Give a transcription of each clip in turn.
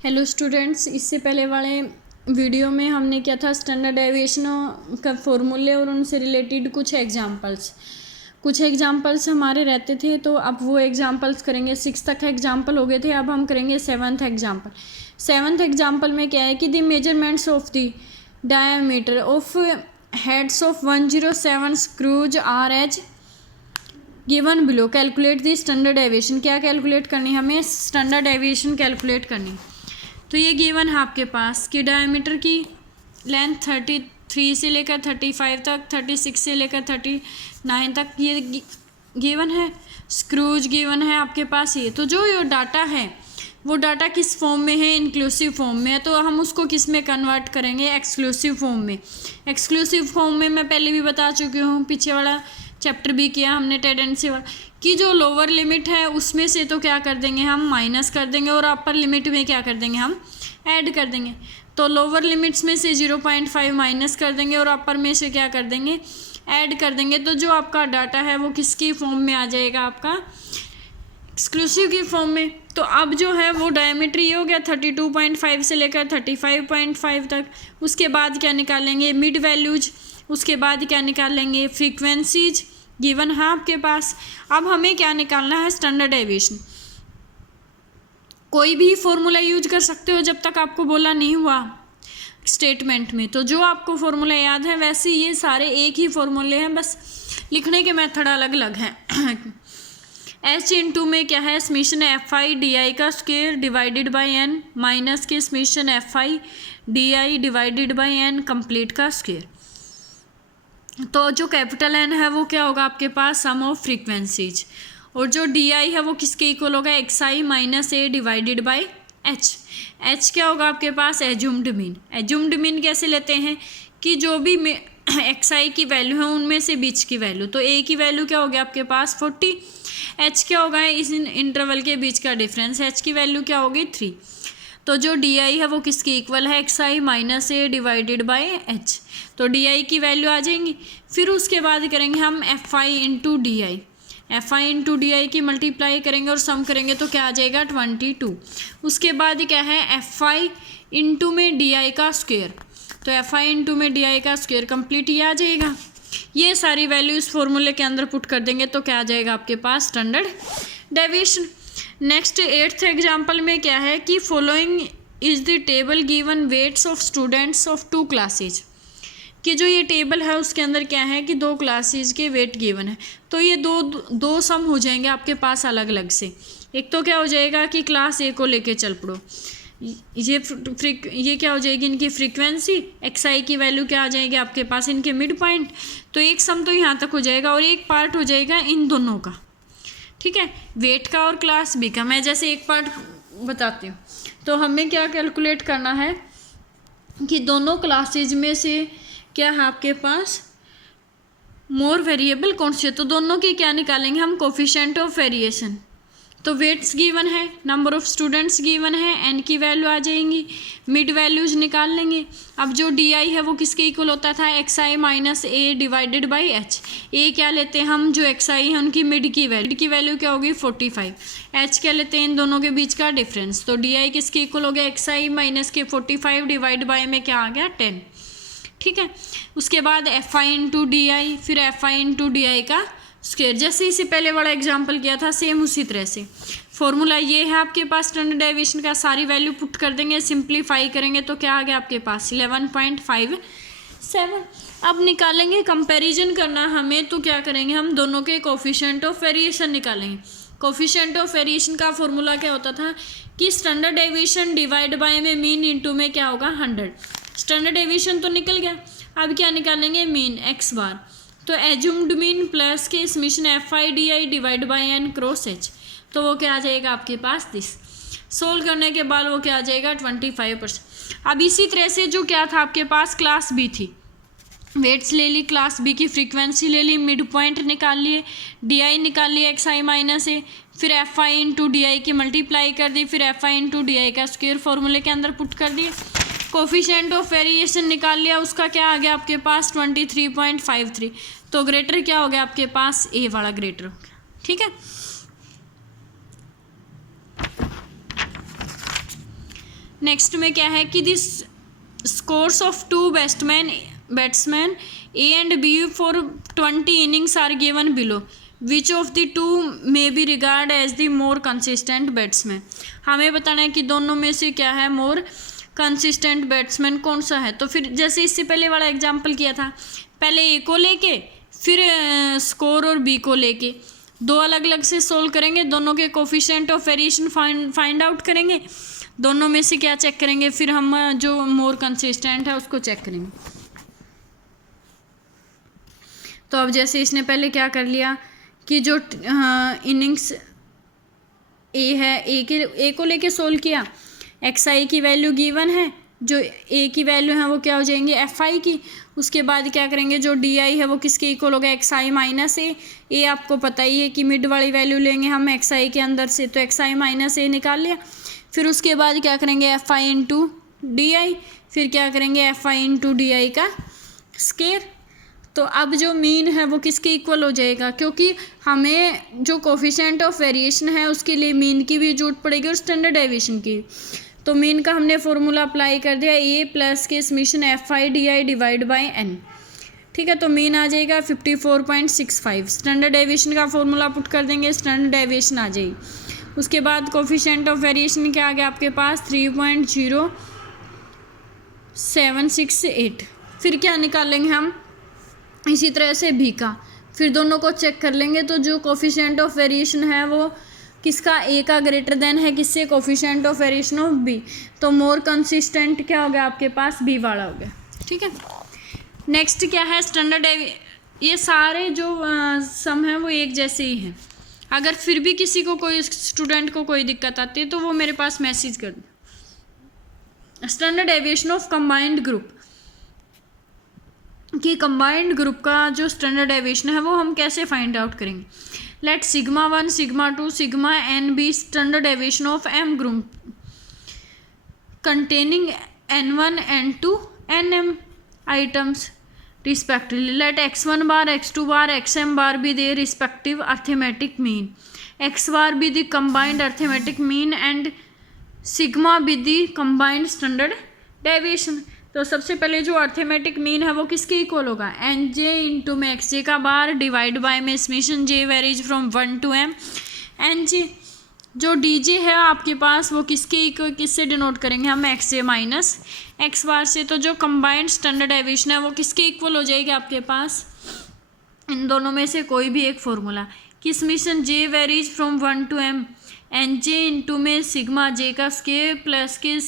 Hello students, इससे पहले वाले वीडियो में हमने क्या था, स्टैंडर्ड डेविएशन का फॉर्मूले और उनसे रिलेटेड कुछ एग्जांपल्स हमारे रहते थे। तो अब वो एग्जांपल्स करेंगे। 6 तक एग्जांपल हो गए थे, अब हम करेंगे 7th एग्जांपल। 7th एग्जांपल में क्या है कि the measurements of the diameter of heads of 107 screws are as given below. Calculate the standard deviation. क्या कैलकुलेट करनी है हमें? स्टैंडर्ड डेविएशन कैलकुलेट करनी। तो ये गिवन है आपके पास कि डायमीटर की लेंथ 33 से लेकर 35 तक, 36 से लेकर 39 तक ये गिवन है। स्क्रूज गिवन है आपके पास ये। तो जो ये डाटा है वो डाटा किस फॉर्म में है? इंक्लूसिव फॉर्म में है। तो हम उसको किस में कन्वर्ट करेंगे? एक्सक्लूसिव फॉर्म में। एक्सक्लूसिव फॉर्म में मैं पहले भी बता चुकी हूँ, पीछे वाला चैप्टर भी किया हमने टेंडेंसी वाला, कि जो लोअर लिमिट है उसमें से तो क्या कर देंगे हम? माइनस कर देंगे, और अपर लिमिट में क्या कर देंगे हम? ऐड कर देंगे। तो लोअर लिमिट्स में से 0.5 माइनस कर देंगे और अपर में से क्या कर देंगे? ऐड कर देंगे। तो जो आपका डाटा है वो किसकी फॉर्म में आ जाएगा? आपका एक्सक्लूसिव की फॉर्म में। तो अब जो है वो डायमीटर ये हो गया 32.5 से लेकर 35.5 तक। उसके बाद क्या निकालेंगे? Mid values. उसके बाद क्या निकालेंगे? फ्रीक्वेंसीज गिवन है आपके पास। अब हमें क्या निकालना है? Standard deviation. कोई भी फॉर्मूला यूज कर सकते हो जब तक आपको बोला नहीं हुआ स्टेटमेंट में। तो जो आपको फॉर्मूला याद है वैसे ये सारे एक ही फॉर्मूले हैं, बस लिखने के मेथड अलग अलग हैं। एच इंटू में क्या है? Summation F I D I का square divided by N minus के summation F I D I divided by N complete का स्क्वायर। तो जो कैपिटल एन है वो क्या होगा आपके पास? सम ऑफ फ्रीक्वेंसीज। और जो डी आई है वो किसके इक्वल होगा? X I minus A divided by H. H क्या होगा आपके पास? Assumed mean. एज्यूम्ड मीन कैसे लेते हैं कि जो भी एक्स आई की वैल्यू है उनमें से बीच की वैल्यू। तो ए की वैल्यू क्या होगी आपके पास? 40। एच क्या होगा? इस इंटरवल के बीच का डिफरेंस। एच की वैल्यू क्या होगी? 3। तो जो डी आई है वो किसके इक्वल है? X I minus A divided by H. तो डी आई की वैल्यू आ जाएंगी। फिर उसके बाद करेंगे हम F I into D I. F I into D आई की मल्टीप्लाई करेंगे और सम करेंगे तो क्या आ जाएगा? 22। उसके बाद क्या है? एफ आई इंटू में डी आई का स्क्वायर। तो एफ आई इंटू में डी आई का स्क्वायर कंप्लीट ये आ जाएगा। ये सारी वैल्यू इस फॉर्मूले के अंदर पुट कर देंगे तो क्या आ जाएगा आपके पास? Standard deviation. Next 8th example में क्या है कि following is the table given weights of students of 2 classes. कि जो ये टेबल है उसके अंदर क्या है कि 2 क्लासेज के वेट गिवन है। तो ये दो सम हो जाएंगे आपके पास अलग अलग से। एक तो क्या हो जाएगा कि क्लास ए को लेके चल पड़ो, ये क्या हो जाएगी? इनकी फ्रीक्वेंसी, एक्स आई की वैल्यू क्या आ जाएगी आपके पास? इनके मिड पॉइंट। तो एक सम तो यहाँ तक हो जाएगा और एक पार्ट हो जाएगा इन दोनों का, ठीक है, वेट का और क्लास बी का। मैं जैसे एक पार्ट बताती हूँ। तो हमें क्या कैलकुलेट करना है कि दोनों क्लासेज में से क्या है आपके पास मोर वेरिएबल कौन सी है। तो दोनों की क्या निकालेंगे हम? Coefficient of variation. तो वेट्स गिवन है, नंबर ऑफ स्टूडेंट्स गिवन है, एन की वैल्यू आ जाएंगी, मिड वैल्यूज निकाल लेंगे। अब जो डी आई है वो किसके इक्वल होता था? X I minus A divided by H. A क्या लेते हैं हम? जो एक्स आई है उनकी मिड की वैल्यू क्या होगी? 45। एच क्या लेते हैं? इन दोनों के बीच का डिफरेंस। तो डी आई किसके इक्वल हो गया? एक्स आई माइनस के 45 डिवाइड बाई में क्या आ गया? 10, ठीक है। उसके बाद F I into D I, फिर F I into D I का स्क्वायर। जैसे इसे पहले वाला एग्जाम्पल किया था सेम उसी तरह से। फॉर्मूला ये है आपके पास स्टैंडर्ड डेविएशन का। सारी वैल्यू पुट कर देंगे, सिंप्लीफाई करेंगे तो क्या आ गया आपके पास? 11.57। अब निकालेंगे, कंपैरिजन करना हमें, तो क्या करेंगे हम? दोनों के कोफिशिएंट ऑफ वेरिएशन निकालेंगे। कोफिशिएंट ऑफ वेरिएशन का फॉर्मूला क्या होता था कि स्टैंडर्ड डेविएशन डिवाइड बाय में मीन इंटू में क्या होगा? 100। स्टैंडर्ड डेविएशन तो निकल गया, अब क्या निकालेंगे? Mean x bar. तो एज्यूम्ड मीन प्लस के summation F I D i divide by n cross h. तो वो क्या आ जाएगा आपके पास? दिस। सोल्व करने के बाद वो क्या आ जाएगा? 25%। अब इसी तरह से जो क्या था आपके पास? क्लास बी थी, वेट्स ले ली, क्लास बी की फ्रीक्वेंसी ले ली, मिड पॉइंट निकाल लिए, डी आई निकाल लिया एक्स आई माइनस ए, फिर एफ आई इंटू डी आई की मल्टीप्लाई कर दी, फिर F I into D I का स्क्वायर फॉर्मूले के अंदर पुट कर दिए। कोफिशिएंट ऑफ वेरिएशन निकाल लिया, उसका क्या आ गया आपके पास? 23.53। तो ग्रेटर क्या हो गया आपके पास? ए वाला ग्रेटर हो गया, ठीक है। नेक्स्ट में क्या है कि this scores of two batsman A and B for 20 innings are given below, which of the two may be regard as the more consistent batsman. हमें बताना है कि दोनों में से क्या है मोर कंसिस्टेंट बैट्समैन कौन सा है। तो फिर जैसे इससे पहले वाला एग्जाम्पल किया था, पहले ए को लेके फिर स्कोर और बी को लेके दो अलग अलग से सोल्व करेंगे, दोनों के coefficient of variation find out करेंगे, दोनों में से क्या चेक करेंगे, फिर हम जो मोर कंसिस्टेंट है उसको चेक करेंगे। तो अब जैसे इसने पहले क्या कर लिया कि जो इनिंग्स ए है, ए को लेके सोल्व किया, एक्स आई की वैल्यू गिवन है, जो ए की वैल्यू है वो क्या हो जाएंगे एफ आई की। उसके बाद क्या करेंगे, जो डी आई है वो किसके इक्वल होगा, एक्स आई माइनस ए आपको पता ही है कि मिड वाली वैल्यू लेंगे हम एक्स आई के अंदर से, तो एक्स आई माइनस ए निकाल लिया। फिर उसके बाद क्या करेंगे F I into D I, फिर क्या करेंगे F I into D I का स्केयर। तो अब जो मीन है वो किसके इक्वल हो जाएगा, क्योंकि हमें जो कोफिशिएंट ऑफ वेरिएशन है उसके लिए मीन की भी जरूरत पड़ेगी और स्टैंडर्ड डेविएशन की। तो मीन का हमने फॉर्मूला अप्लाई कर दिया, ए प्लस के summation F I D i divide by n. ठीक है, तो मीन आ जाएगा 54.65। स्टैंडर्ड डेविएशन का फॉर्मूला पुट कर देंगे, स्टैंडर्ड डेविएशन आ जाएगी। उसके बाद कोफिशिएंट ऑफ वेरिएशन क्या आ गया आपके पास 3.0768। फिर क्या निकालेंगे हम, इसी तरह से बी का, फिर दोनों को चेक कर लेंगे। तो जो कोफिशिएंट ऑफ वेरिएशन है वो किसका, ए का ग्रेटर देन है किससे, coefficient of variation of B. तो मोर कंसिस्टेंट क्या हो गया आपके पास, बी वाला हो गया। ठीक है, नेक्स्ट क्या है स्टैंडर्ड, ये सारे जो सम है वो एक जैसे ही हैं। अगर फिर भी किसी को कोई स्टूडेंट को कोई दिक्कत आती है तो वो मेरे पास मैसेज कर दो। Standard deviation of combined group, कि कंबाइंड ग्रुप का जो स्टैंडर्ड डेविएशन है वो हम कैसे फाइंड आउट करेंगे। Let sigma 1 sigma 2 sigma n be standard deviation of m group containing n1 n2 nm items respectively. Let x1 bar x2 bar xm bar be their respective arithmetic mean, x bar be the combined arithmetic mean and sigma be the combined standard deviation. तो सबसे पहले जो arithmetic mean है वो किसके equal होगा, n जे into में x j का बार डिवाइड बाय में summation J varies from 1 to m N j. जो डी जे है आपके पास वो किससे डिनोट करेंगे हम, एक्स जे माइनस एक्स बार से। तो जो कंबाइंड स्टैंडर्ड डेविएशन है वो किसके इक्वल हो जाएगी आपके पास, इन दोनों में से कोई भी एक फॉर्मूला, कि summation J varies from 1 to m N J into में सिग्मा जे का स्केयर प्लस के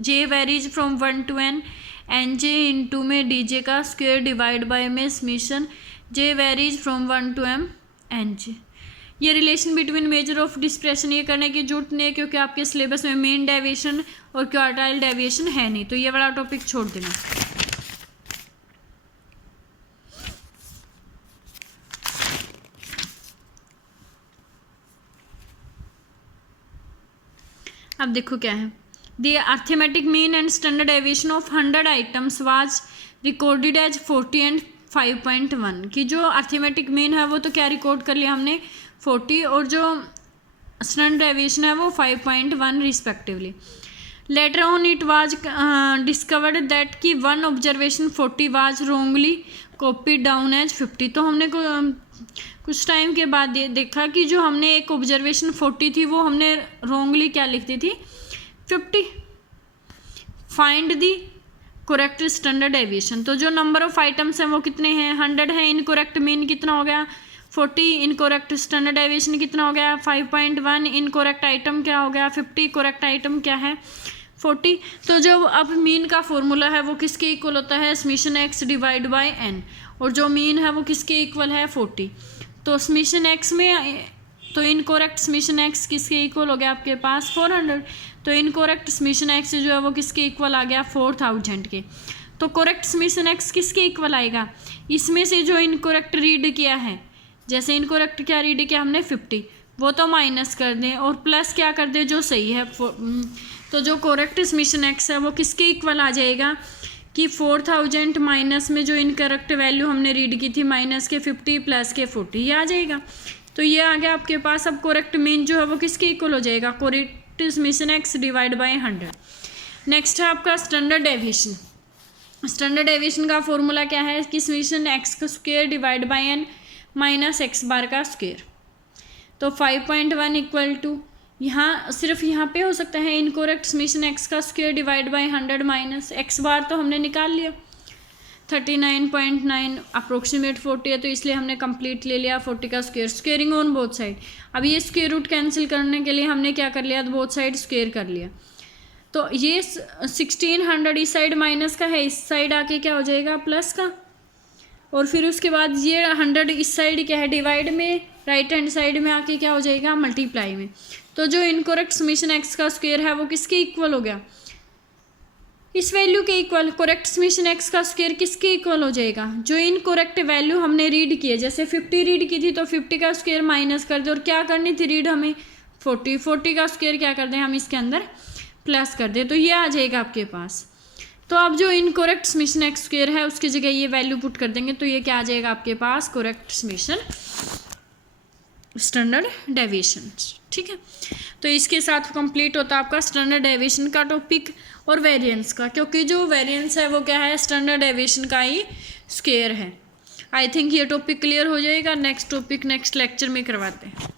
J varies from 1 to n N J into में डी जे का स्क्वेयर डिवाइड बाय में summation J varies from 1 to m N J. ये relation between measure of dispersion ये करने की जरूरत नहीं है, क्योंकि आपके सिलेबस में मेन डेविएशन और क्वार्टाइल डेविएशन है नहीं, तो ये वाला टॉपिक छोड़ देना। अब देखो क्या है, The arithmetic mean and standard deviation of 100 items was recorded as 40 and 5.1। कि जो अर्थमेटिक मीन है वो तो क्या रिकॉर्ड कर लिया हमने 40, और जो स्टैंडर्ड डेविएशन है वो 5.1 respectively. Later on it was discovered that कि one observation 40 was wrongly copied down as 50। तो हमने कुछ टाइम के बाद देखा कि जो हमने एक ऑब्जर्वेशन 40 थी वो हमने रोंगली क्या लिखती थी 50। Find the correct standard deviation. तो जो नंबर ऑफ आइटम्स हैं वो कितने हैं, 100 है। इनकरेक्ट मीन कितना हो गया 40, इनकरेक्ट स्टैंडर्ड डेविएशन कितना हो गया 5.1, इनकरेक्ट आइटम क्या हो गया 50, करेक्ट आइटम क्या है 40। तो जो अब मीन का फॉर्मूला है वो किसके इक्वल होता है, summation x divide by n, और जो मीन है वो किसके इक्वल है 40। तो समीशन एक्स में तो इनकरेक्ट समीशन एक्स किसके इक्वल हो गया आपके पास 400। तो इनकरेक्ट समीशन एक्स जो है वो किसके इक्वल आ गया 4000 के। तो करेक्ट समीशन एक्स किसके इक्वल आएगा, इसमें से जो इनकरेक्ट रीड किया है, जैसे इनकरेक्ट क्या रीड किया हमने 50, वो तो माइनस कर दें और प्लस क्या कर दें जो सही है। तो जो करेक्ट समीशन एक्स है वो किसके इक्वल आ जाएगा कि 4000 माइनस में जो इनकरेक्ट वैल्यू हमने रीड की थी माइनस के 50 प्लस के 40, ये आ जाएगा। तो ये आ गया आपके पास। अब करेक्ट मीन जो है वो किसके इक्वल हो जाएगा, correct summation x divide by 100। Next है आपका स्टैंडर्ड डेविएशन। स्टैंडर्ड डेविएशन का फॉर्मूला क्या है कि समीशन एक्स का square divide by N minus X bar का स्क्वायर। तो 5.1 इक्वल टू यहाँ सिर्फ यहाँ पे हो सकता है इनकोरेक्ट समीशन एक्स का square divide by 100 minus X bar तो हमने निकाल लिया। 39.9 अप्रोक्सीमेट 40 है तो इसलिए हमने कंप्लीट ले लिया 40 का square, squaring on both side. अब ये स्क्वायर रूट कैंसिल करने के लिए हमने क्या कर लिया, बोथ साइड स्क्वायर कर लिया। तो ये 1600 इस साइड माइनस का है, इस साइड आके क्या हो जाएगा प्लस का, और फिर उसके बाद ये 100 इस साइड क्या है डिवाइड में, राइट हैंड साइड में आके क्या हो जाएगा मल्टीप्लाई में। तो जो इनकोरेक्ट समीशन एक्स का स्क्वायर है वो किसके इक्वल हो गया, इस वैल्यू के इक्वल। करेक्ट समीशन एक्स का स्क्वायर किसके इक्वल हो जाएगा, जो इनकोरेक्ट वैल्यू हमने रीड की है, जैसे 50 रीड की थी तो 50 का स्क्वायर माइनस कर दे, और क्या करनी थी रीड हमें 40 का स्क्वायर क्या कर दें हम इसके अंदर प्लस कर दें, तो ये आ जाएगा आपके पास। तो अब जो इनकोरेक्ट समीशन एक्स स्क्वायर है उसकी जगह ये वैल्यू पुट कर देंगे तो ये क्या आ जाएगा आपके पास, करेक्ट समीशन स्टैंडर्ड डेविएशन। ठीक है, तो इसके साथ कंप्लीट होता है आपका स्टैंडर्ड डेविएशन का टॉपिक और वेरिएंस का, क्योंकि जो वेरिएंस है वो क्या है स्टैंडर्ड डेविएशन का ही स्क्वायर है। आई थिंक ये टॉपिक क्लियर हो जाएगा। नेक्स्ट टॉपिक नेक्स्ट लेक्चर में करवाते हैं।